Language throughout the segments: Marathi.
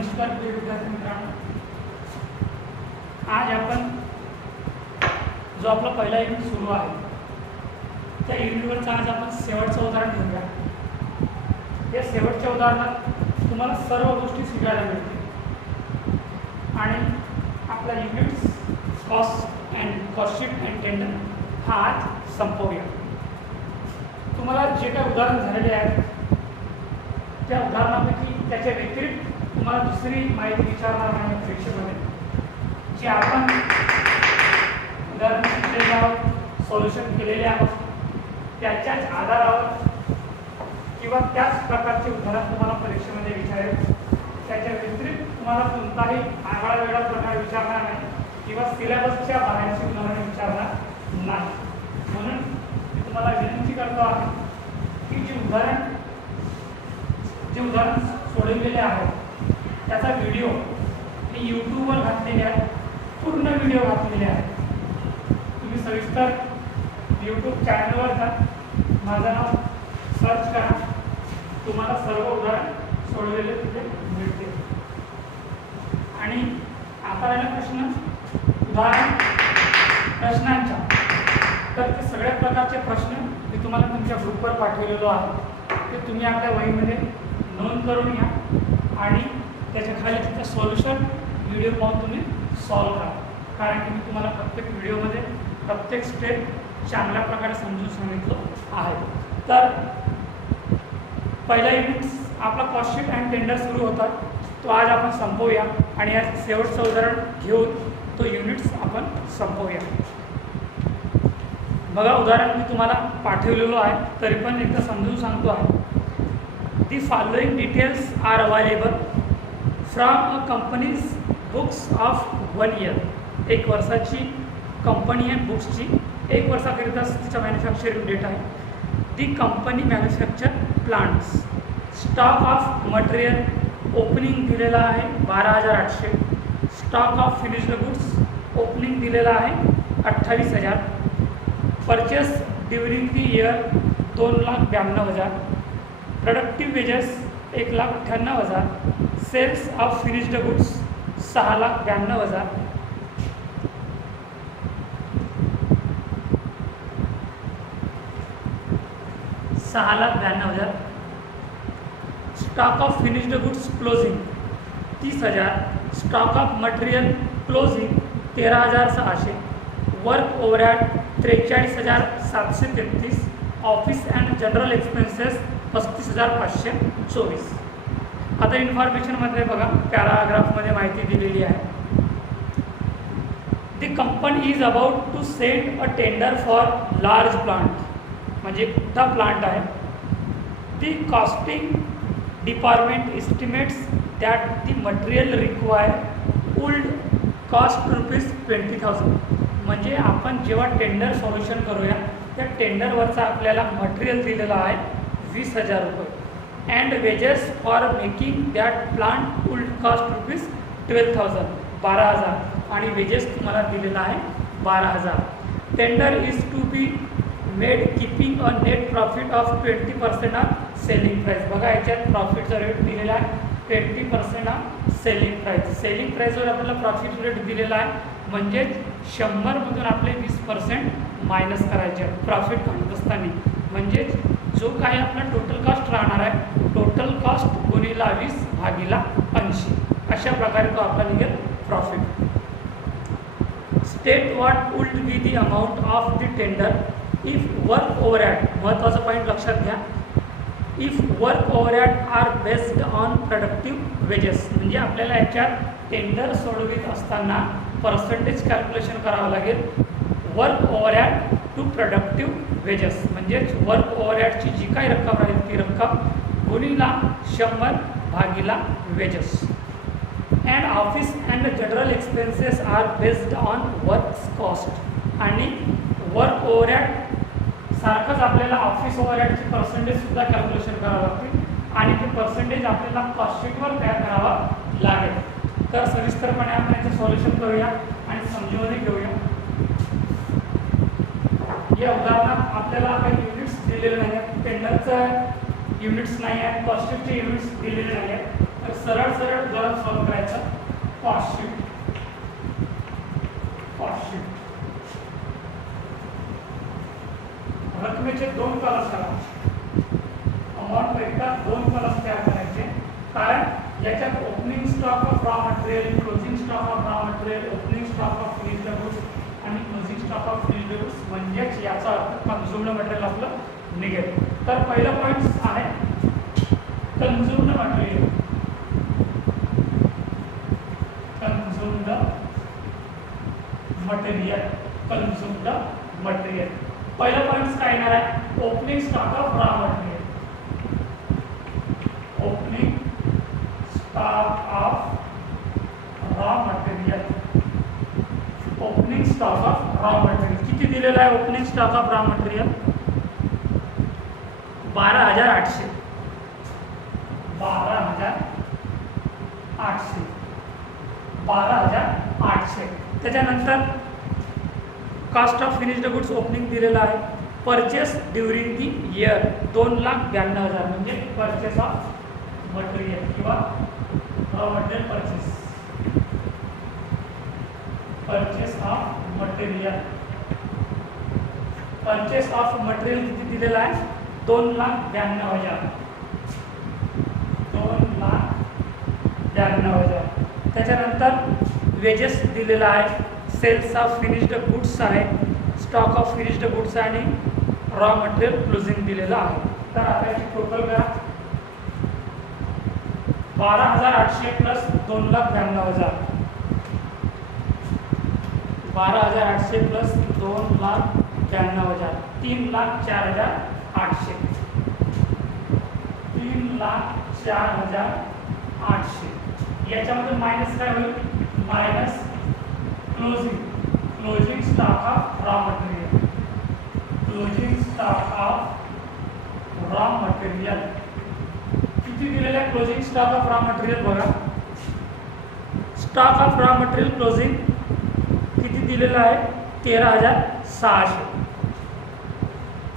नमस्कार प्रिय विद्यार्थी मित्रांनो, आज आपण जो आपला पहिला युनिट सुरू आहे त्या युनिटवरचा आज आपण शेवटचं उदाहरण घेऊया. या शेवटच्या उदाहरणात तुम्हाला सर्व गोष्टी शिकायला मिळतील आणि आपला units cost and cost sheet and tender हा आज संपवूया. तुम्हाला जे काही उदाहरण झालेले आहेत त्या उदाहरणापैकी त्याच्या व्यतिरिक्त तुम्हाला दुसरी माहिती विचारणार नाही परीक्षेमध्ये, जे आपण उदाहरण शिकलेले आहोत, सोल्युशन केलेले आहोत, त्याच्याच आधारावर किंवा त्याच प्रकारचे उदाहरण तुम्हाला परीक्षेमध्ये विचारेल. त्याच्या व्यतिरिक्त तुम्हाला कोणताही आगळा वेगळा प्रकार विचारणार नाही किंवा सिलेबसच्या बाहेरची उदाहरणे विचारणार नाही. म्हणून मी तुम्हाला विनंती करतो आहे की जे उदाहरण सोडवलेले आहेत त्याचा व्हिडिओ मी यूट्यूबवर घातलेले आहे, पूर्ण व्हिडिओ घातलेले आहेत. तुम्ही सविस्तर यूट्यूब चॅनलवर जा, माझं नाव सर्च करा, तुम्हाला सर्व उदाहरण सोडवलेले तिथे मिळते. आणि आता राहिला प्रश्न उदाहरण प्रश्नांच्या, तर ते सगळ्या प्रकारचे प्रश्न मी तुम्हाला तुमच्या ग्रुपवर पाठवलेलो आहे, ते तुम्ही आपल्या वहीमध्ये नोंद करून या आणि त्याच्या खाली तिथं सोल्युशन व्हिडिओ पाहून तुम्ही सॉल्व करा. कारण की मी तुम्हाला प्रत्येक व्हिडिओमध्ये प्रत्येक स्टेप चांगल्या प्रकारे समजून सांगितलं आहे. तर पहिला युनिट्स आपला कॉस्टशीट अँड टेंडर सुरू होता, तो आज आपण संपवूया आणि या शेवटचं उदाहरण घेऊन तो युनिट्स आपण संपवूया. बघा, उदाहरण मी तुम्हाला पाठवलेलं आहे, तरी पण एकदा समजून सांगतो आहे. The following details are available from a company's books of 1 year. एक वर्षाची कंपनी आहे बुक्सची, एक वर्षाकरिता तिचा मॅन्युफॅक्चरिंग डेट आहे. The company manufacture plants. Stock of material opening दिलेला आहे 12,800. Stock of finished goods opening दिलेला आहे 28,000. Purchase during the year 2,92,000. Productive wages 1,98,000. Sales of finished goods 6,92,000. Stock of finished goods closing 30,000. Stock of material closing 13,600. Work overhead 43,733. Office and general expenses 35,524. आता इन्फॉर्मेशनमध्ये बघा, पॅराग्राफमध्ये माहिती दिलेली आहे. The company is about to send a tender for large plant, म्हणजे मोठा प्लांट आहे. The costing department estimates that the material require would cost ₹20,000. म्हणजे आपण जेव्हा टेंडर सोल्युशन करूया त्या टेंडरवरचा आपल्याला मटेरियल दिलेला आहे 20,000 रुपये. And wages for making that plant would cost ₹12,000, 12,000. आणि वेजेस तुम्हाला दिलेला आहे 12,000. Tender is to be made keeping a net profit of 20% of selling price. बघा, याच्यात प्रॉफिटचा रेट दिलेला आहे 20% ऑफ सेलिंग प्राईस. सेलिंग प्राईसवर आपल्याला प्रॉफिट रेट दिलेला आहे, म्हणजेच 100मधून आपले 20% मायनस करायचे आहे प्रॉफिट काढत असताना. म्हणजेच जो काही आपला टोटल कॉस्ट राहणार आहे, टोटल कॉस्ट गुणिला 20 भागिला 80, अशा प्रकारे तो आपला निघेल profit. State what would be the amount of the tender if work overhead. महत्त्वाचा पॉईंट लक्षात घ्या. If work overhead are based on productive wages. म्हणजे आपल्याला याच्यात टेंडर सोडवित असताना पर्सेंटेज कॅल्क्युलेशन करावं लागेल. Work overhead to productive wages, म्हणजेच वर्क ओव्हरहेडची जी काही रक्कम राहील ती रक्कम गुणिला 100 भागिला wages. And office and general expenses are based on works cost. आणि वर्क ओव्हरहेड सारखंच आपल्याला ऑफिस ओव्हरहेडची पर्सेंटेजसुद्धा कॅल्क्युलेशन करावं लागते आणि ते पर्सेंटेज आपल्याला कॉस्टशीटवर तयार करावं लागेल. तर सविस्तरपणे आपण याचं सॉल्युशन करूया आणि समजून घेऊया. या उदाहरणात आपल्याला काही युनिट्स दिलेले नाही आहेत, टेंडरचं युनिट्स नाही आहेत, कॉस्टशीटचे युनिट्स दिलेले नाही आहेत. तर सरळ सरळ गरज सॉल्व करायचं. कॉस्ट शीट रकमेचे दोन कॉलम करा. अमाऊंट करिता दोन कॉलम तयार करायचे. कारण याच्यात opening stock of raw material, closing stock of raw material, opening stock of finished goods आणि closing stock of finished goods म्हणजेच याचा अर्थ कन्झ्युम्ड मटेरियल आपलं निघेल. तर पहिला पॉईंट आहे कन्झ्युम्ड मटेरियल. पहिला पॉइंट काय येणार आहे? Opening stock of raw material. Opening stock of raw material. Opening stock of raw material किती दिलेला आहे? Opening stock of raw material 12,800. 12,800. त्याच्यानंतर cost of finished goods opening दिलेला आहे. परचेस ड्युरिंग दी इयर 2,92,000 म्हणजे परचेस ऑफ मटेरियल किंवा raw material purchase. Purchase of material. Purchase of material किती दिलेला आहे? 2,92,000. 2,92,000. त्याच्यानंतर वेजेस दिलेला आहे. सेल्स ऑफ फिनिश्ड गुड्स आहे, स्टॉक ऑफ फिनिश्ड गुड्स आणि रॉ मटेरियल क्लोजिंग दिलेला आहे. तर आता याची टोटल करा. 12,800 प्लस 2,92,000. 12,800 प्लस 2,92,000 3,04,800. 3,04,800. याच्यामध्ये मायनस काय होईल? Minus closing stock of raw material. Closing stock of raw material किती दिलेलं आहे? Closing stock of raw material बघा. Stock of raw material closing किती दिलेलं आहे? 13,600.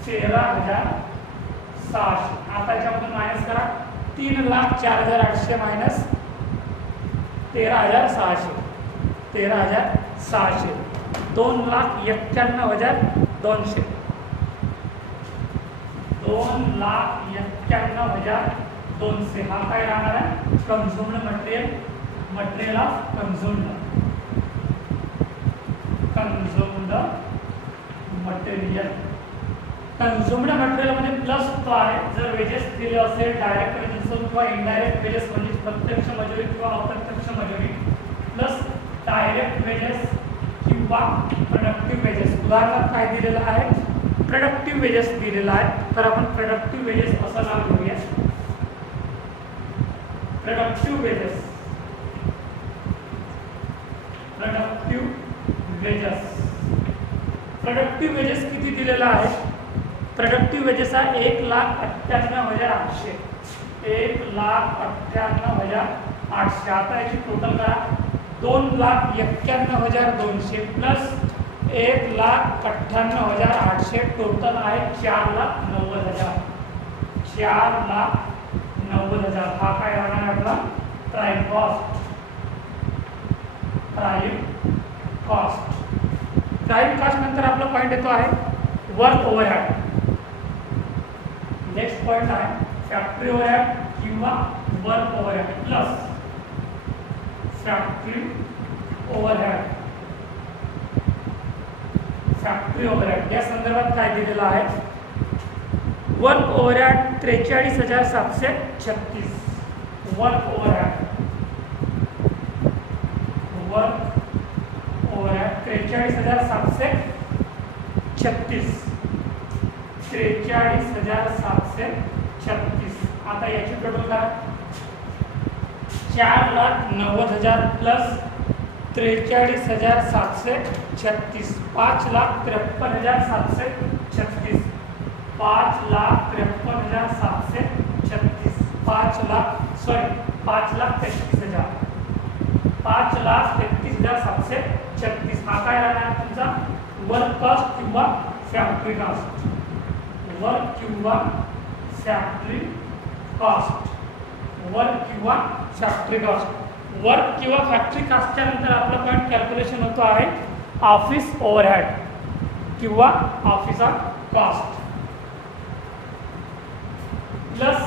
13,600. आता याच्यामधून मायनस करा. 3,04,800 मायनस 13,600. 13,600. 2,91,200. 2,91,200 हा काय राहणार आहे? Consumed material. Material of consumed material. Consumed material मध्ये प्लस तो आहे. जर वेजेस दिले असेल डायरेक्ट वेजेस किंवा इनडायरेक्ट वेजेस म्हणजे प्रत्यक्ष मजुरी किंवा अप्रत्यक्ष मजुरी प्लस डायरेक्ट वेजेस किंवा प्रोडक्टिव्ह वेजेस. उदाहरणार्थ काय दिलेलं आहे? प्रोडक्टिव्ह वेजेस दिलेला आहे. तर आपण प्रोडक्टिव्ह वेजेस असं नाव घेऊया. Productive wedges. प्रोडक्टिव्ह वेजेस किती दिलेला आहे? प्रोडक्टिव्ह वेजेस हा 1,98,800. 1,98,800. आता याची टोटल करा. 2,91,200 प्लस 1,98,800 टोटल आहे 4,90,000. 4,90,000 हा काय राहणार आपला? Prime cost. Prime cost. Prime cost नंतर आपला पॉइंट येतो आहे वर्क ओव्हरहेड. नेक्स्ट पॉइंट आहे फॅक्टरी ओव्हरहेड किंवा work overhead plus factory overhead. Factory overhead या संदर्भात काय दिलेलं आहे? Work overhead 43,736. Work overhead. Work overhead 43,736. 43,736. आता याची टोटल करा. 4,90,000 प्लस 43,736 5,53,736. 5,53,736. 5,33,000. 5,33,736 हा काय राहणार तुमचा? वर्क कॉस्ट किंवा फॅक्टरी कॉस्ट. वर्क किंवा फॅक्टरी कॉस्ट. वर्क किंवा फॅक्टरी कॉस्ट. वर्क किंवा फॅक्टरी कॉस्टच्या नंतर आपलं पॉईंट कॅल्क्युलेशन होतो आहे ऑफिस ओव्हरहेड किंवा ऑफिसचा cost plus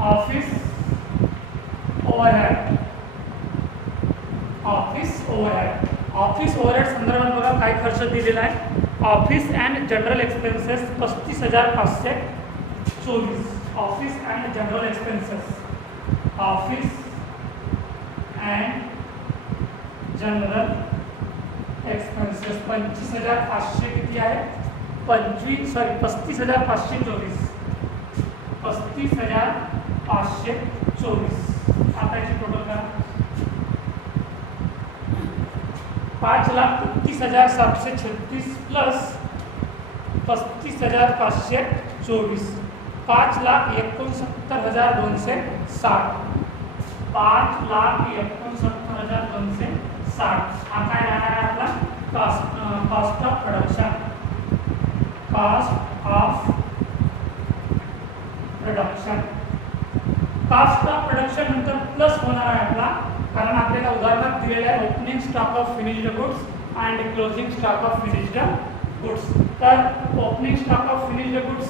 office overhead. Office overhead संदर्भात बघा काय खर्च दिलेला आहे. Office and general expenses 35,524. Office and general expenses, office and general expenses 25,500 किती आहे 35,524. 35,524. आता याची टोटल करा. 5,31,736 प्लस 35,524 5,69,260. 5,69,260 हा काय राहणार आहे आपला cost of production. Cost of production नंतर प्लस होणार आहे आपला, कारण आपल्याला उदाहरणार्थ दिलेलं आहे opening stock of finished goods and closing stock of finished goods. तर opening stock of finished goods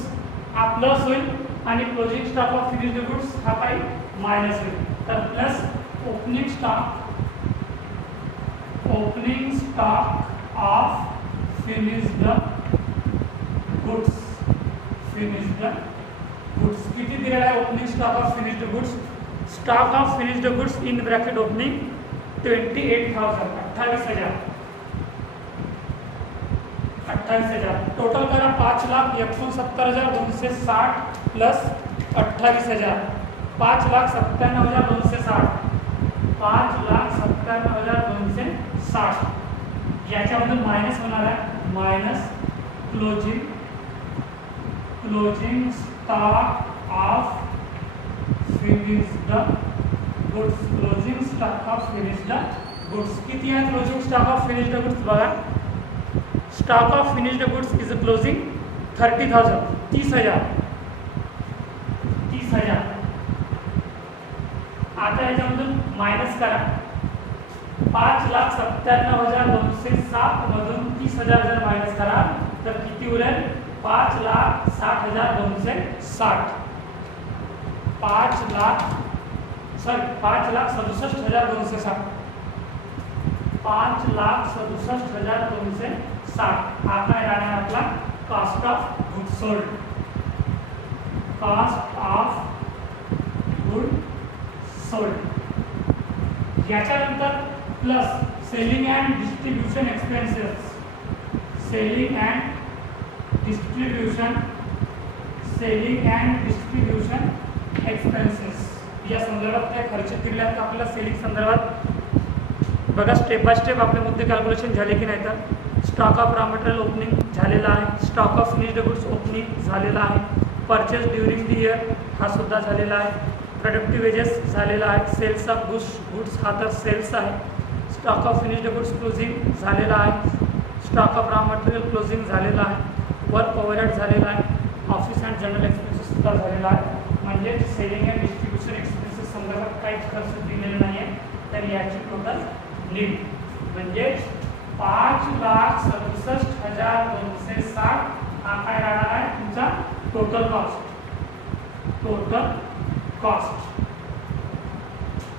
हा प्लस होईल आणि closing stock of finished goods हा काही मायनस होईल. तर plus opening stock of finished goods किती दिलेला आहे opening stock of finished goods. Stock of finished goods in bracket opening 28,000 28,000. Total करा 5,69,260 प्लस 28,000 5,97,260. 5,97,260 याच्यामधून मायनस होणार आहे minus closing stock of finished goods. Closing stock of finished goods किती आहे closing stock of finished goods बघा. Stock of finished goods is closing 30,000 30,000. आता याच्यामधून मायनस करा 5,97,260 मधून 30,000 जर मायनस करा तर किती उरेल 5,60,260. 5,67,260. 5,67,260 हा काय राहणार आपला कॉस्ट ऑफ गुड सोल्ड. याच्यानंतर plus selling and distribution expenses. Selling and distribution expenses या संदर्भात काय खर्च दिले आहेत आपल्याला सेलिंग संदर्भात बघा. स्टेप बाय स्टेप आपले मुद्दे कॅल्क्युलेशन झाले की नाही. तर stock of raw material opening झालेला आहे. Stock of finished goods opening झालेला आहे. परचेस ड्युरिंग द इयर हा सुद्धा झालेला आहे. प्रोडक्टिव्ह वेजेस झालेला आहे. सेल्स ऑफ गुड्स हा तर सेल्स आहे. Stock of finished goods closing झालेला आहे. Stock of raw material closing झालेला आहे. वर्क ओव्हरहेड झालेला आहे. ऑफिस अँड जनरल एक्सपेन्सेस सुद्धा झालेला आहे. म्हणजे सेलिंग अँड डिस्ट्रीब्युशन एक्सपेन्सेस संदर्भात काहीच खर्च दिलेला नाही आहे. तर याची टोटल नीट म्हणजे 5,67,260 हा काय राहणार आहे तुमचा टोटल कॉस्ट.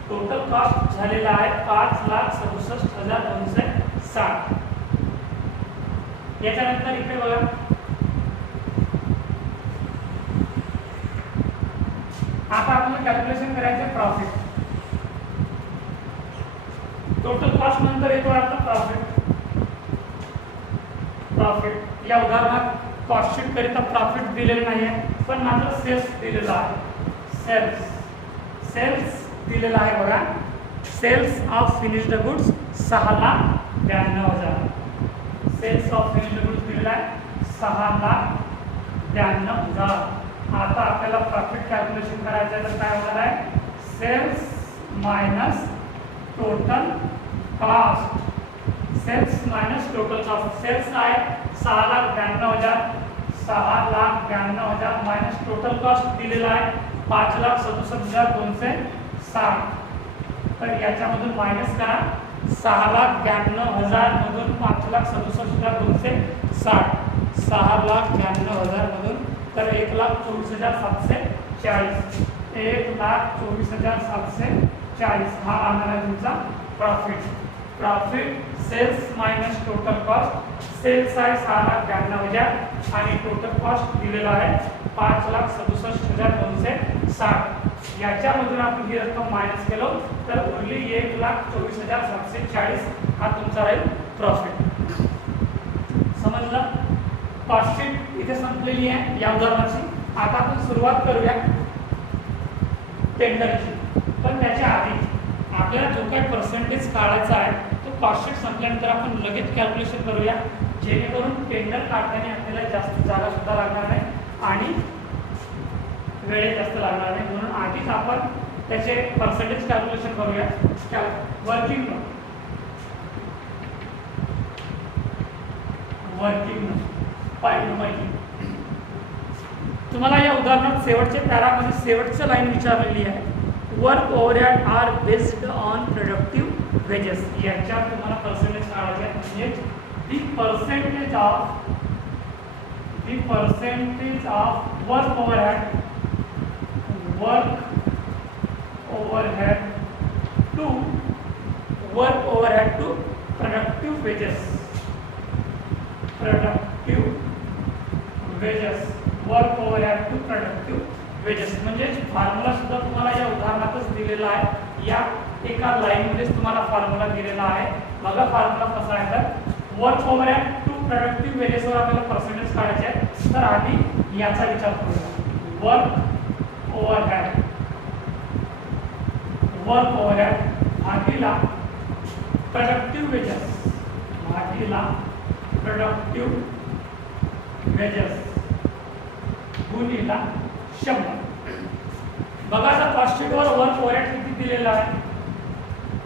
टोटल कॉस्ट झालेला आहे 5,67,260. याच्यानंतर इकडे बघा आता आपल्याला कॅल्क्युलेशन करायचं प्रॉफिट. टोटल कॉस्ट नंतर येतो आपला प्रॉफिट. या उदाहरणात कॉस्ट शीट करिता प्रॉफिट दिलेलं नाही आहे पण मात्र सेल्स दिलेला आहे. सेल्स दिलेला आहे बघा. Sales of finished goods 6,92,000. Sales of finished goods दिलेला आहे 6,92,000. आता आपल्याला प्रॉफिट कॅल्क्युलेशन करायचं आहे तर काय होणार आहे sales minus total cost. Sales minus total cost. Sales आहे 6,92,000. 6,92,000 मायनस टोटल कॉस्ट दिलेला आहे 5,67,260. 60. तर याच्यामधून मायनस करा. 6,92,000 मधून 5,67,260. 6,92,000 मधून तर 1,24,740. 1,24,740 हा आणार आहे तुमचा profit. Profit sales minus total cost. Sales आहे 6,92,000 आणि टोटल कॉस्ट दिलेला आहे 5,67,260. याच्यामधून आपण ही रक्कम मायनस केलो तर उरली 1,24,740. हा तुमचा राहील प्रॉफिट. समजलं? कॉस्टशीट इथे संपलेली आहे या उदाहरणाची. आता आपण सुरुवात करूया टेंडरची. पण त्याच्या आधी आपल्याला जो काही पर्सेंटेज काढायचा आहे तो कॉस्टशीट संपल्यानंतर आपण लगेच कॅल्क्युलेशन करूया, जेणेकरून टेंडर काढताना आपल्याला जास्त जागा सुद्धा लागणार नाही आणि वेळ जास्त लागणार नाही. म्हणून आधीच आपण त्याचे पर्सेंटेज कॅल्क्युलेशन करूया. वर्किंग तुम्हाला या उदाहरणात शेवटच्या पॅरामध्ये शेवटचं लाईन विचारलेली आहे. Work overhead are based on productive wages. याच्यात तुम्हाला पर्सेंटेज काढायचे आहे. म्हणजे the percentage of work overhead to productive wages. Work overhead to productive wages म्हणजे फॉर्म्युला सुद्धा तुम्हाला या उदाहरणातच दिलेला आहे. या एका लाईनमध्येच तुम्हाला फॉर्म्युला दिलेला आहे. बघा फॉर्म्युला कसा आहे तर वर्क ओव्हरहेड टू प्रोडक्टिव्ह वेजेसवर आपल्याला पर्सेंटेज काढायचे आहे. तर आधी याचा विचार करूया. वर्क ओव्हरहेड भागीला प्रोडक्टिव्ह वेजेस गुणिला 100. बघा आता कॉस्टशीटवर वर्क ओव्हरहेड किती दिलेला आहे.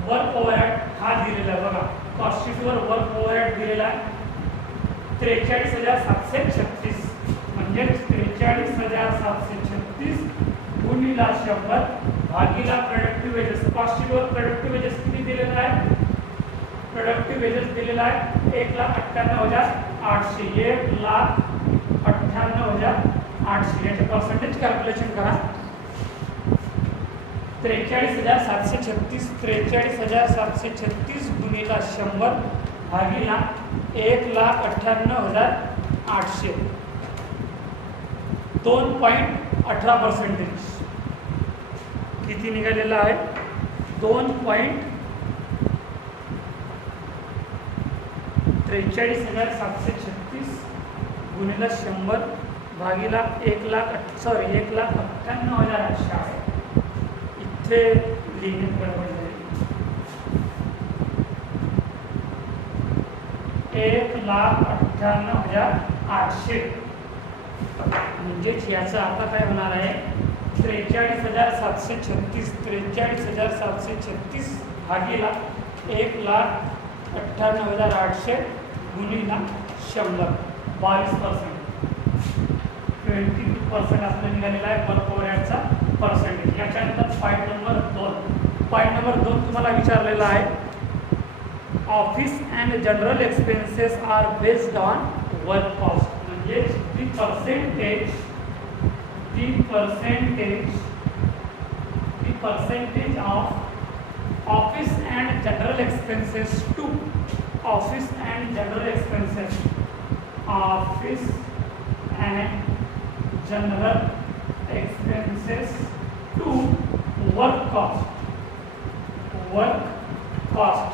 वर्क ओव्हरहेड हा दिलेला आहे. बघा कॉस्टशीटवर वर्क ओव्हरहेड दिलेला आहे 43,736 म्हणजे 43,736 गुणिला 100 भागीला प्रोडक्टिव्ह वेजेस. कॉस्टशीटवर प्रोडक्टिव्ह वेजेस किती दिलेला आहे. प्रोडक्टिव्ह वेजेस दिलेला आहे 1,98,800. 1,98,800 याचे पर्सेंटेज कॅल्क्युलेशन करा. 43,736 गुणिला 100 भागीला 1,98,800 2.18% किती निघालेला आहे. 43,736 गुणिला 100 भागीला 1,98,800 आहे. इथे लिहिण्यात गडबड झाली. 1,98,800 म्हणजेच याचा आता काय होणार आहे 43,736 भागीला 1,98,800 गुणिला 100 22%. 22% आपल्याला निघालेला आहे वर्क ओव्हरहेडचा पर्सेंटेज. याच्यानंतर पॉईंट नंबर 2 तुम्हाला विचारलेला आहे. Office and general expenses are based on work cost. म्हणजे the percentage of office and general expenses to office and general expenses to work cost.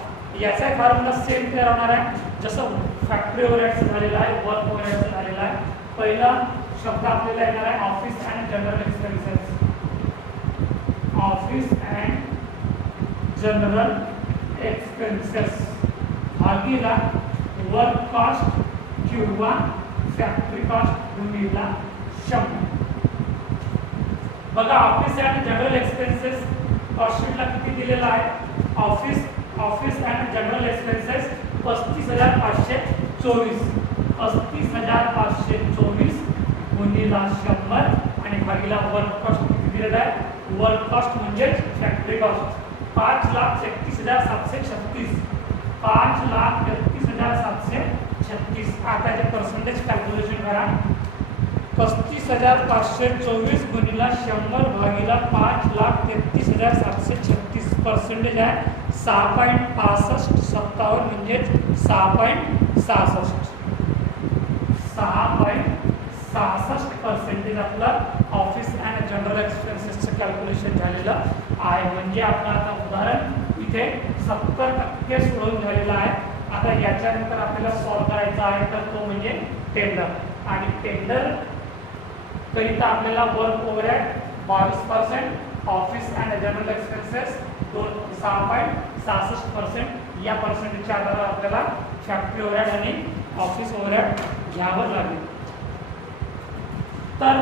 याचा फॉर्म्युला सेम ठरवणार आहे जसं फॅक्टरी ओव्हरहेडचं झालेलं आहे, वर्क ओव्हरहेडचं झालेलं आहे. पहिला शब्द आपल्याला येणार आहे office and general expenses. Office and general expenses भागीला वर्क कॉस्ट किंवा फॅक्टरी कॉस्ट गुणिला 100. बघा ऑफिस अँड जनरल एक्सपेन्सेस कॉस्टशीटला किती दिलेला आहे. ऑफिस अँड जनरल एक्सपेन्सेस 35,524 गुणिला 100 आणि भागीला वर्क कॉस्ट किती दिलेला आहे वर्क कॉस्ट म्हणजेच फॅक्टरी कॉस्ट 5,33,736, 5,33,736. आता याचे पर्सेंटेज कॅल्क्युलेशन करा. 35,524 गुणिला 100 भागिला 5,33,736 पर्सेंटेज आहे 6.6557 म्हणजेच 6.66% आपलं ऑफिस अँड जनरल एक्सपेन्सेसचं कॅल्क्युलेशन झालेलं आहे. म्हणजे आपलं आता उदाहरण इथे 70% सोडून झालेलं आहे. आता याच्यानंतर आपल्याला सॉल्व करायचा आहे तर तो म्हणजे टेंडर. आणि टेंडर करिता आपल्याला work overhead 22%, office and general expenses 6.66%. या पर्सेंटेजच्या आधारावर आपल्याला फॅक्टरी ओव्हरहेड आणि ऑफिस ओव्हरहेड घ्यावं लागेल. तर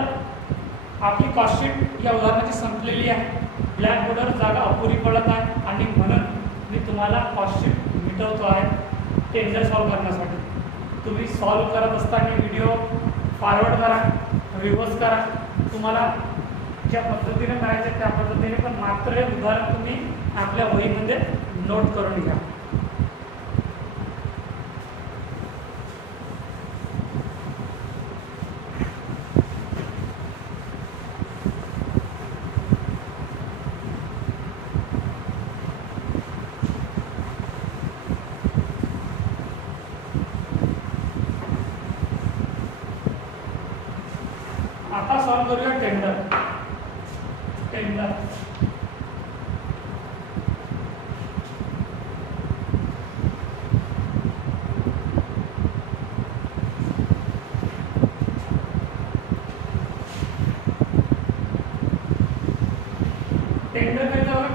आपली कॉस्टशीट या उदाहरणाची संपलेली आहे. ब्लॅकबोर्डवर जागा अपुरी पडत आहे आणि म्हणून मी तुम्हाला कॉस्टशीट मिटवतो आहे टेंडर सॉल्व करण्यासाठी. तुम्ही सॉल्व करत असताना व्हिडिओ फॉरवर्ड करा, रिव्हर्स करा. तुम्हाला ज्या पद्धतीने करायचं त्या पद्धतीने, पण मात्र हे उदाहरण तुम्ही आपल्या वहीमध्ये नोट करून घ्या. आता सॉल्व करूया टेंडर. टेंडर टेंडर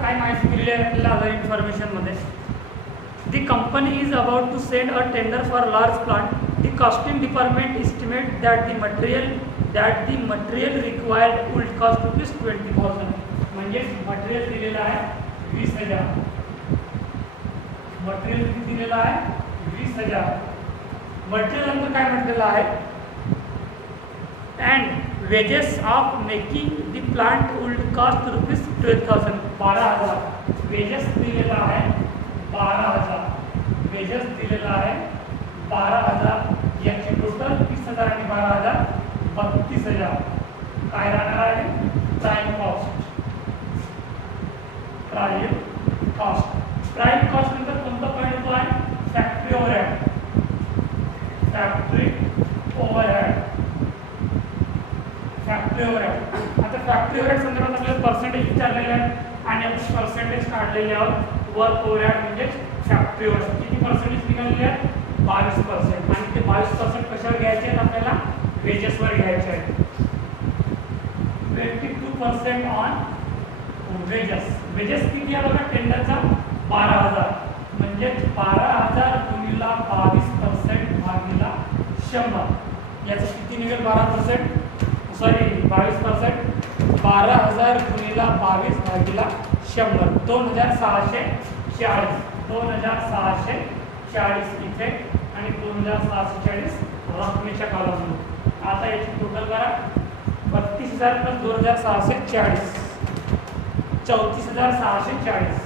काय माहिती दिलेली आहे आपल्याला अदर इन्फॉर्मेशनमध्ये. The company is about to send a tender for large plant. The costing department estimate that the material required would cost ₹20,000. म्हणजे मटेरियल दिलेलं आहे 20,000. मटेरियल किती दिलेलं आहे 20,000. मटेरियल नंतर काय म्हटलेलं आहे and wedges of making the plant would cost ₹12,000. 12,000 wedges दिलेला आहे. 12,000 वेजेस दिलेला आहे. 12,000 याची टोटल 30,000 आणि 12,000 32,000. काय राहणार आहे prime cost. Prime cost. Prime cost नंतर कोणता पॉईंट होतो आहे factory overhead. Factory overhead. Factory overhead. आता फॅक्टरी ओव्हरहेड संदर्भात आपल्याला पर्सेंटेज विचारलेले आहे आणि आपण पर्सेंटेज काढलेले आहोत. वर्क ओव्हरहेड म्हणजे फॅक्टरी ओव्हरहेड किती पर्सेंटेज निघालेले आहे 22%. आणि ते 22% कशावर घ्यायचे आहेत आपल्याला वेजेसवर घ्यायचे आहेत. 22% ऑन वेजेस. वेजेस किती आहे बघा टेंडरचा 12,000 म्हणजे 12,000 गुणिला 22% भागिला 100. याचं किती निघेल 12%, सॉरी 22%. 12,000 गुणिला 22 भागिला 100 2,640. 2,640 इथे आणि 2,640 रकमेच्या कालावधीमध्ये. आता याची टोटल करा 32,000 प्लस 2,640 34,640.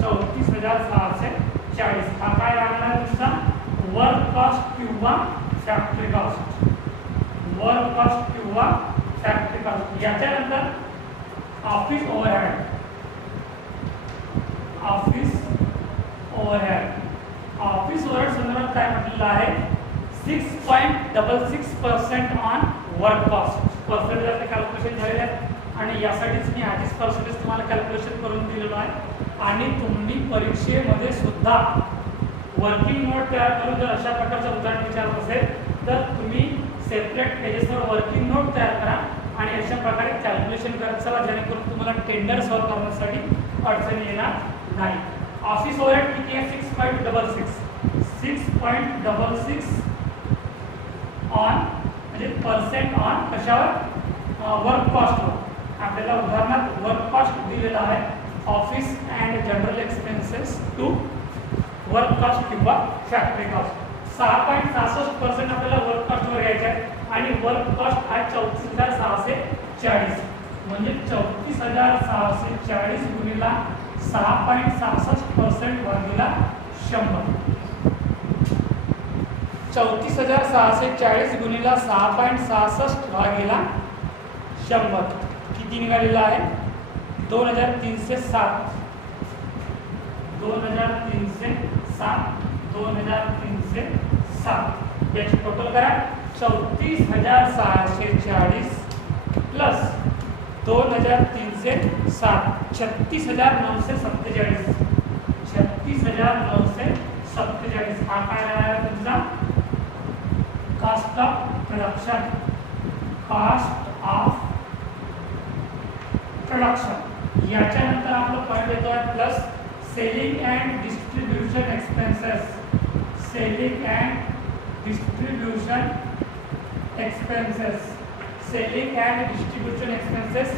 34,640 हा काय राहणार तुमचा वर्क कॉस्ट किंवा फॅक्टरी कॉस्ट. वर्क कॉस्ट किंवा फॅक्टरी कॉस्ट. याच्यानंतर office overhead. Office overhead. Office overhead संदर्भात काय म्हटलेलं आहे 6.66% ऑन वर्क कॉस्ट. पर्सेंटेज आपले कॅल्क्युलेशन झालेले आहेत आणि यासाठीच मी आधीच पर्सेंटेज तुम्हाला कॅल्क्युलेशन करून दिलेलं आहे. आणि तुम्ही परीक्षेमध्ये सुद्धा वर्किंग नोट तयार करून जर अशा प्रकारचं उदाहरण विचारत असेल तर तुम्ही सेपरेट पेजेसवर वर्किंग नोट तयार करा आणि अशा प्रकारे कॅल्क्युलेशन करत चला जेणेकरून तुम्हाला टेंडर सॉल्व करण्यासाठी अडचणी येणार नाही. ऑफिस ओव्हरहेड किती आहे 6.66 ऑन म्हणजे पर्सेंट ऑन कशावर वर्क कॉस्टवर. आपल्याला उदाहरणार्थ वर्क कॉस्ट दिलेला आहे office and general expenses to work cost किंवा फॅक्टरी कॉस्ट. 6.66% आपल्याला वर्क कॉस्टवर घ्यायचे आहे आणि वर्क कॉस्ट आहे 34,640. म्हणजे 34,640 गुणिला 6.66% भागिला 100. 34,640 गुणिला 6.66 भागिला 100 किती निघालेला आहे? 2307. 2307 याची टोटल करा. 34,640 प्लस 2307 36,947. 36,947 हा काय राहणार आहे तुमचा? Cost of production. Cost of production. याच्यानंतर आपलं पॉईंट येतो आहे plus selling and distribution expenses. Selling and distribution expenses. Selling and distribution expenses.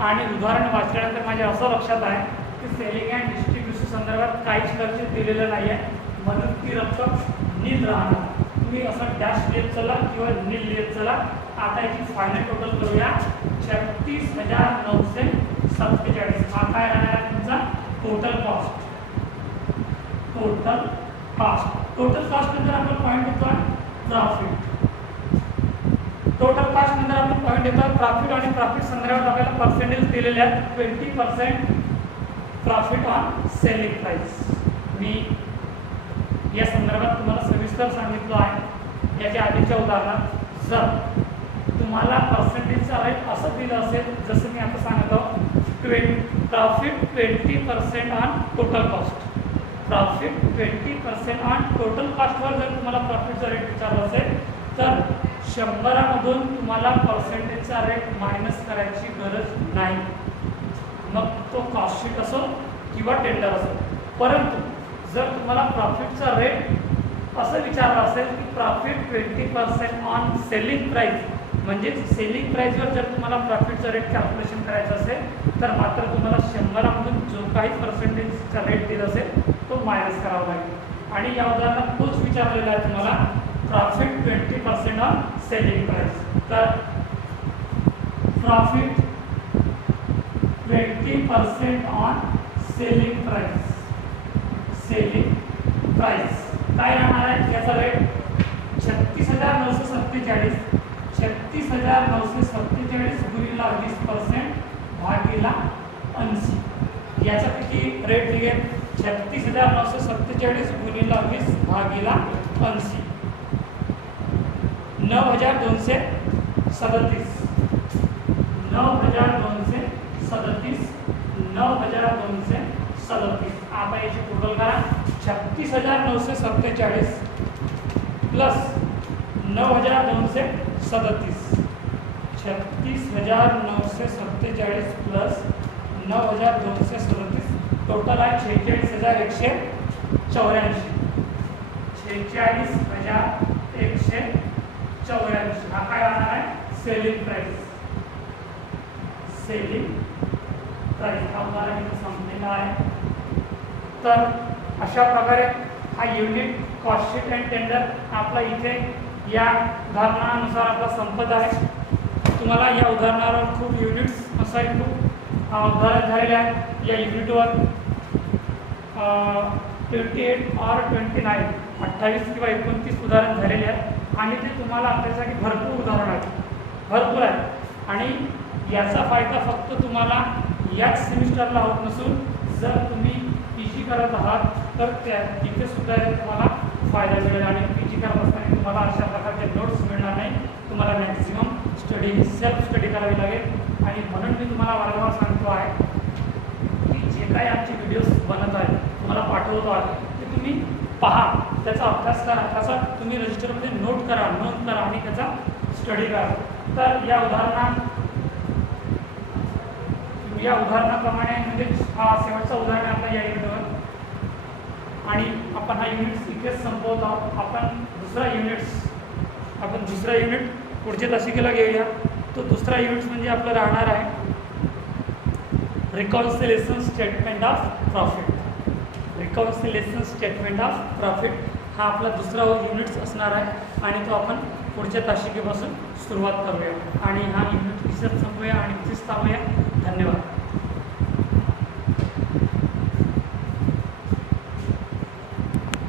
आणि उदाहरण वाचल्यानंतर माझ्या असं लक्षात आहे की सेलिंग अँड डिस्ट्रीब्युशन संदर्भात काहीच खर्च दिलेलं नाही आहे, म्हणून ती रक्कम नील राहणार. तुम्ही असं डॅश लिहित चला किंवा नील लिहित चला. आता याची फायनल टोटल करूया. 36,947 हा काय राहणार आहे तुमचा? Total cost. Total cost. Total cost नंतर आपण पॉईंट येतो आहे प्रॉफिट. टोटल कॉस्ट नंतर आपण पॉईंट येतो प्रॉफिट. आणि प्रॉफिट संदर्भात आपल्याला पर्सेंटेज दिलेले आहेत. 20% प्रॉफिट ऑन सेलिंग प्राइस. मी या संदर्भात तुम्हाला सविस्तर सांगितलं आहे याच्या आधीच्या उदाहरणात. जर तुम्हाला पर्सेंटेजचा रेट असं दिलं असेल जसं मी आता सांगतो, profit 20% on total cost. Profit 20% on total कॉस्टवर जर तुम्हाला प्रॉफिटचा रेट विचारला असेल तर 100मधून तुम्हाला पर्सेंटेजचा रेट मायनस करायची गरज नाही, मग तो कॉस्ट शीट असो किंवा टेंडर असो. परंतु जर तुम्हाला प्रॉफिटचा रेट असं विचारलं असेल की प्रॉफिट 20% ऑन सेलिंग प्राइस, म्हणजे सेलिंग प्राइसवर जर तुम्हाला प्रॉफिटचा रेट कॅल्क्युलेशन करायचं असेल तर मात्र तुम्हाला 100मधून जो काही पर्सेंटेजचा रेट दिला असेल तो मायनस करावा लागेल. आणि या उदाहरणात तोच विचारलेला आहे तुम्हाला प्रॉफिट 20% ऑन सेलिंग प्राइस. तर profit 20% on selling price. Selling price काय राहणार आहे याचा रेट? 36,947. 36,947 गुणिला 20% भागिला 80. याचा किती रेट निघेल? 36,947 गुणिला 20 भागिला 80. 9,237. 9,237. 9,237. आता याची टोटल करा. 36,947 प्लस 9,237. 36,947 प्लस 9,237 टोटल आहे 46,184. 46,184 हा काय राहणार आहे? Selling price. सेलिंग प्राइस हा उदाहरण इथे संपलेला आहे. तर अशा प्रकारे हा unit cost sheet and tender आपला इथे या उदाहरणानुसार आपला संपत आहे. तुम्हाला या उदाहरणावर खूप युनिट्स असाही खूप उदाहरण झालेले आहेत. या युनिटवर 28 और 29 28 किंवा 29 उदाहरण झालेले आहेत आणि ते तुम्हाला आपल्यासाठी भरपूर उदाहरण आहेत, भरपूर आहेत. आणि याचा फायदा फक्त तुम्हाला याच सेमिस्टरला होत नसून जर तुम्ही PG करत आहात तर त्या तिथे सुद्धा तुम्हाला फायदा मिळेल. आणि PG करत असताना तुम्हाला अशा प्रकारचे नोट्स मिळणार नाही. तुम्हाला मॅक्झिमम स्टडी सेल्फ स्टडी करावी लागेल. आणि म्हणून मी तुम्हाला वारंवार सांगतो आहे की जे काही आमचे व्हिडिओज बनत आहेत तुम्हाला पाठवतो आहे ते तुम्ही पहा, त्याचा अभ्यास करा, त्याचा तुम्ही रजिस्टरमध्ये नोंद करा आणि त्याचा स्टडी करा. तर या उदाहरणाप्रमाणे म्हणजे हा शेवटचा उदाहरण आपला या युनिटवर. आणि आपण हा युनिट इथेच संपवत आहोत. आपण दुसरा युनिट पुढच्या तासिकेला घेऊया. तो दुसरा युनिट म्हणजे आपलं राहणार आहे reconciliation statement of profit. Reconciliation statement of profit हा आपला दुसरा युनिट्स असणार आहे आणि तो आपण पुढच्या तासिकेपासून सुरुवात करूया. आणि हा युनिट इथं संपूया आणि इथेच थांबूया. धन्यवाद.